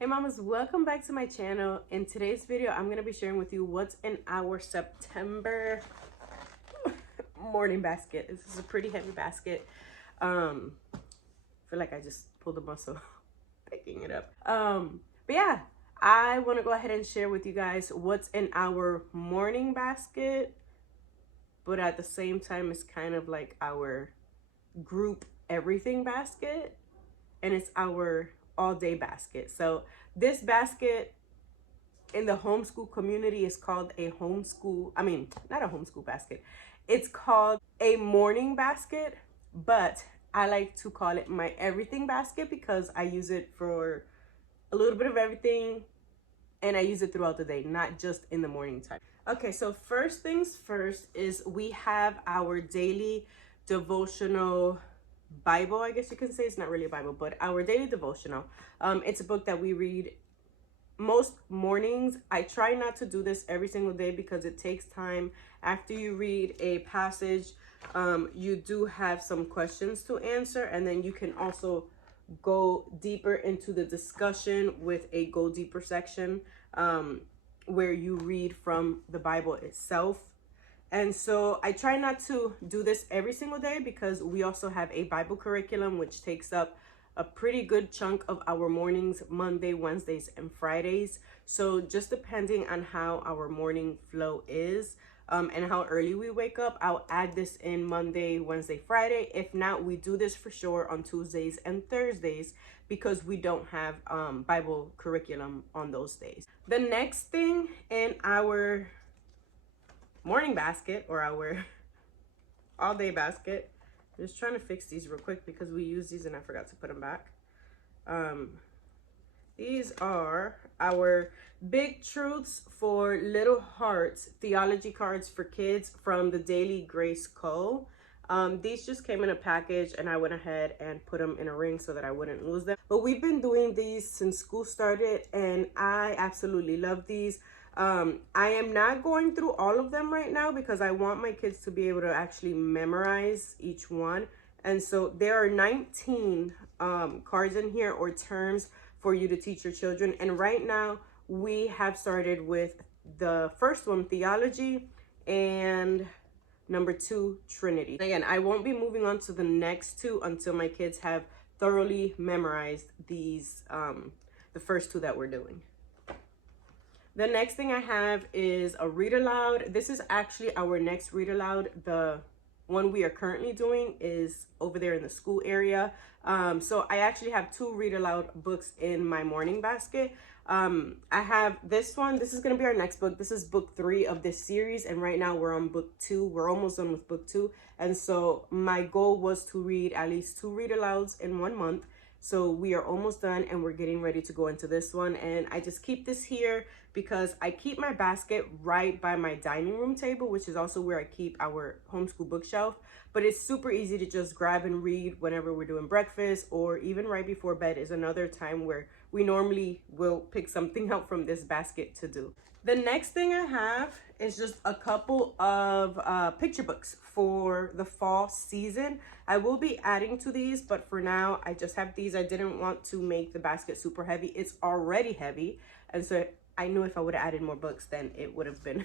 Hey mamas, welcome back to my channel. In today's video, I'm going to be sharing with you what's in our September morning basket. This is a pretty heavy basket. I feel like I just pulled a muscle picking it up. But yeah, I want to go ahead and share with you guys what's in our morning basket, but at the same time, it's kind of like our group everything basket, and it's our all day basket. So this basket in the homeschool community is called a homeschool, not a homeschool basket. It's called a morning basket, but I like to call it my everything basket because I use it for a little bit of everything and I use it throughout the day, not just in the morning time. Okay, so first things first is we have our daily devotional Bible, I guess you can say. It's not really a Bible, but our daily devotional. It's a book that we read most mornings. I try not to do this every single day because it takes time. After you read a passage, you do have some questions to answer, and then you can also go deeper into the discussion with a go deeper section where you read from the Bible itself. And so I try not to do this every single day because we also have a Bible curriculum, which takes up a pretty good chunk of our mornings, Monday, Wednesdays, and Fridays. So just depending on how our morning flow is and how early we wake up, I'll add this in Monday, Wednesday, Friday. If not, we do this for sure on Tuesdays and Thursdays because we don't have Bible curriculum on those days. The next thing in our morning basket, or our all day basket, I'm just trying to fix these real quick because we used these and I forgot to put them back. These are our Big Truths for Little Hearts theology cards for kids from the Daily Grace Co. These just came in a package and I went ahead and put them in a ring so that I wouldn't lose them. But we've been doing these since school started and I absolutely love these. I am not going through all of them right now because I want my kids to be able to actually memorize each one. And so there are 19 cards in here, or terms for you to teach your children. And right now we have started with the first one, theology, and number 2, Trinity. Again, I won't be moving on to the next two until my kids have thoroughly memorized these, the first two that we're doing. The next thing I have is a read aloud. This is actually our next read aloud. The one we are currently doing is over there in the school area. So I actually have 2 read aloud books in my morning basket. I have this one. This is going to be our next book. This is book 3 of this series. And right now we're on book 2. We're almost done with book 2. And so my goal was to read at least 2 read alouds in 1 month. So we are almost done and we're getting ready to go into this one. And I just keep this here because I keep my basket right by my dining room table, which is also where I keep our homeschool bookshelf. But it's super easy to just grab and read whenever we're doing breakfast, or even right before bed is another time where we normally will pick something out from this basket to do. The next thing I have is just a couple of picture books for the fall season. I will be adding to these, but for now I just have these. I didn't want to make the basket super heavy. It's already heavy, and so I knew if I would have added more books, then it would have been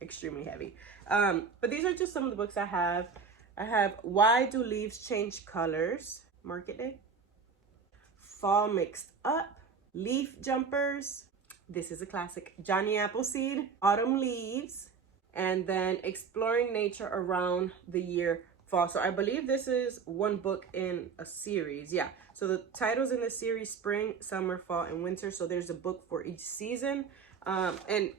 extremely heavy. But these are just some of the books I have. I have Why Do Leaves Change Colors? Market Day. Fall Mixed Up. Leaf Jumpers. This is a classic. Johnny Appleseed. Autumn Leaves. And then Exploring Nature Around the Year Fall. So I believe this is one book in a series. Yeah. So the titles in the series: spring, summer, fall, and winter. So there's a book for each season. And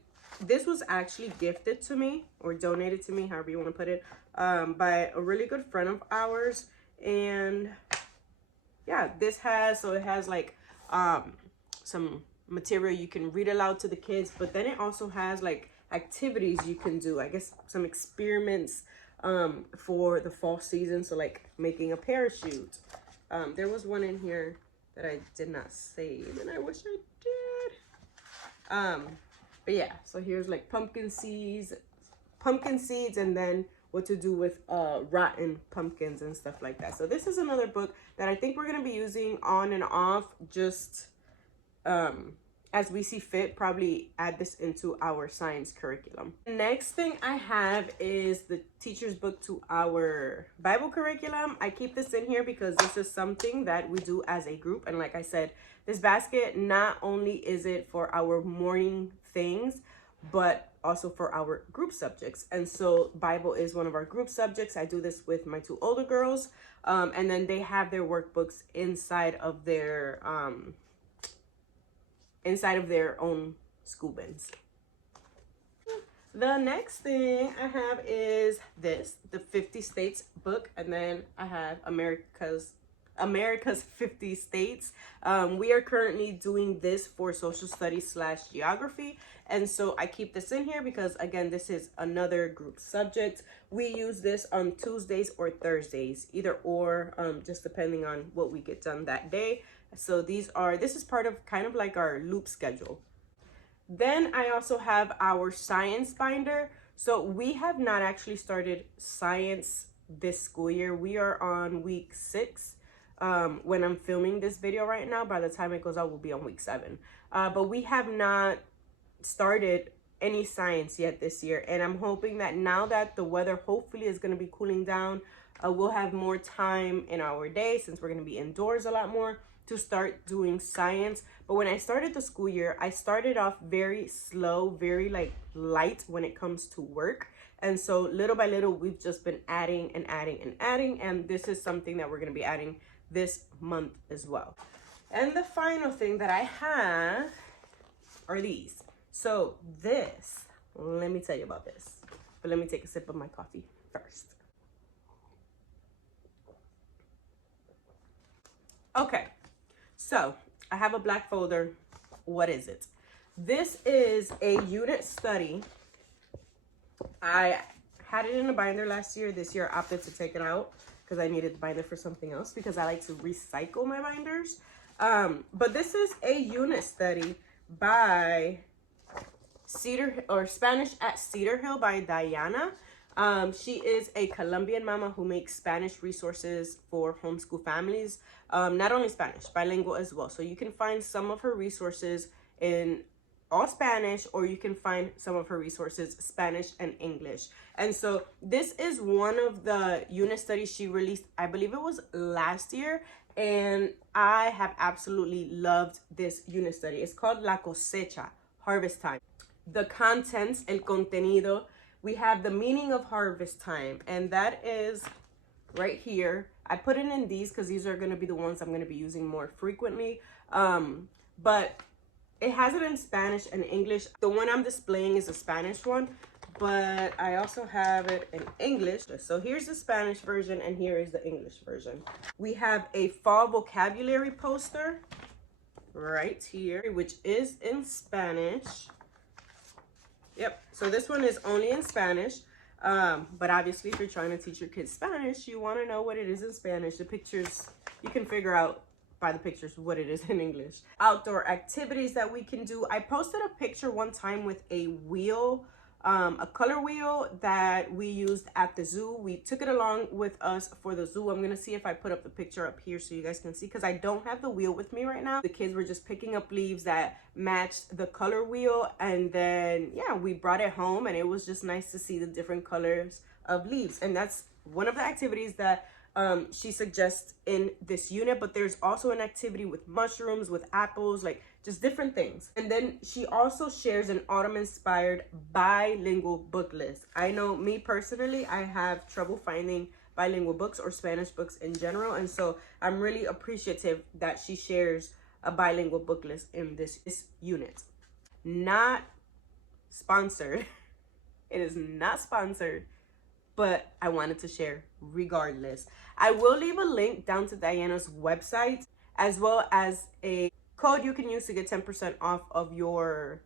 this was actually gifted to me, or donated to me, however you want to put it, by a really good friend of ours. And yeah, this has, so it has like some material you can read aloud to the kids, but then it also has like activities you can do, I guess some experiments for the fall season. So like making a parachute. There was one in here that I did not save and I wish I did. But yeah, so here's like pumpkin seeds, and then what to do with rotten pumpkins and stuff like that. So this is another book that I think we're going to be using on and off, just as we see fit, probably add this into our science curriculum. The next thing I have is the teacher's book to our Bible curriculum. I keep this in here because this is something that we do as a group. And like I said, this basket, not only is it for our morning things, but also for our group subjects. And so Bible is one of our group subjects. I do this with my two older girls. And then they have their workbooks inside of their own school bins. The next thing I have is the 50 States book, and then I have America's 50 States. We are currently doing this for social studies / geography, and so I keep this in here because, again, this is another group subject. We use this on Tuesdays or Thursdays, either or, just depending on what we get done that day. So this is part of kind of like our loop schedule. Then I also have our science binder. So we have not actually started science this school year. We are on week 6. When I'm filming this video right now. By the time it goes out, we'll be on week 7. But we have not started any science yet this year. And I'm hoping that now that the weather hopefully is going to be cooling down, we'll have more time in our day, since we're going to be indoors a lot more, to start doing science. But when I started the school year, I started off very slow, very light when it comes to work. And so little by little, we've just been adding and adding and adding. And this is something that we're going to be adding this month as well. And the final thing that I have are these. So this, let me tell you about this. But let me take a sip of my coffee first. Okay. So I have a black folder. What is it? This is a unit study. I had it in a binder last year. This year I opted to take it out because I needed the binder for something else, because I like to recycle my binders. But this is a unit study by Spanish at Cedar Hill by Diana. She is a Colombian mama who makes Spanish resources for homeschool families. Not only Spanish, bilingual as well. So you can find some of her resources in all Spanish, or you can find some of her resources Spanish and English. And so this is one of the unit studies she released, I believe it was last year, and I have absolutely loved this unit study. It's called La Cosecha, Harvest Time. The contents, el contenido, we have the meaning of harvest time, and that is right here. I put it in these because these are going to be the ones I'm going to be using more frequently. But it has it in Spanish and English. The one I'm displaying is a Spanish one, but I also have it in English. So here's the Spanish version and here is the English version. We have a fall vocabulary poster right here, which is in Spanish. Yep, so this one is only in Spanish, but obviously if you're trying to teach your kids Spanish, you want to know what it is in Spanish. The pictures, you can figure out by the pictures what it is in English. Outdoor activities that we can do. I posted a picture one time with a wheel, a color wheel that we used at the zoo. We took it along with us for the zoo. I'm gonna see if I put up the picture up here so you guys can see, because I don't have the wheel with me right now. The kids were just picking up leaves that matched the color wheel, and then yeah, we brought it home, and it was just nice to see the different colors of leaves. And that's one of the activities that she suggests in this unit. But there's also an activity with mushrooms, with apples, like just different things. And then she also shares an autumn-inspired bilingual book list. I know me personally, I have trouble finding bilingual books or Spanish books in general. And so I'm really appreciative that she shares a bilingual book list in this unit. Not sponsored. It is not sponsored, but I wanted to share regardless. I will leave a link down to Diana's website, as well as a code you can use to get 10% off of your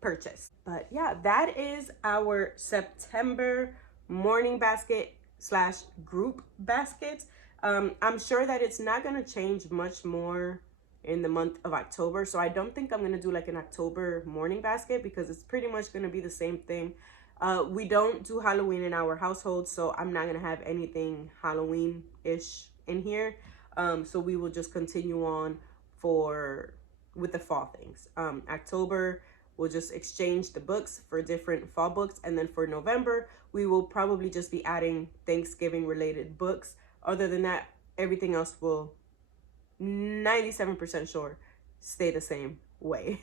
purchase. But yeah, that is our September morning basket / group basket. I'm sure that it's not going to change much more in the month of October. So I don't think I'm going to do like an October morning basket, because it's pretty much going to be the same thing. We don't do Halloween in our household, so I'm not going to have anything Halloween-ish in here. So we will just continue on with the fall things. October, we'll just exchange the books for different fall books. And then for November, we will probably just be adding Thanksgiving related books. Other than that, everything else will 97% sure stay the same way.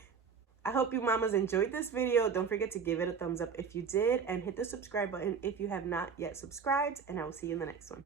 I hope you mamas enjoyed this video. Don't forget to give it a thumbs up if you did, and hit the subscribe button if you have not yet subscribed, and I will see you in the next one.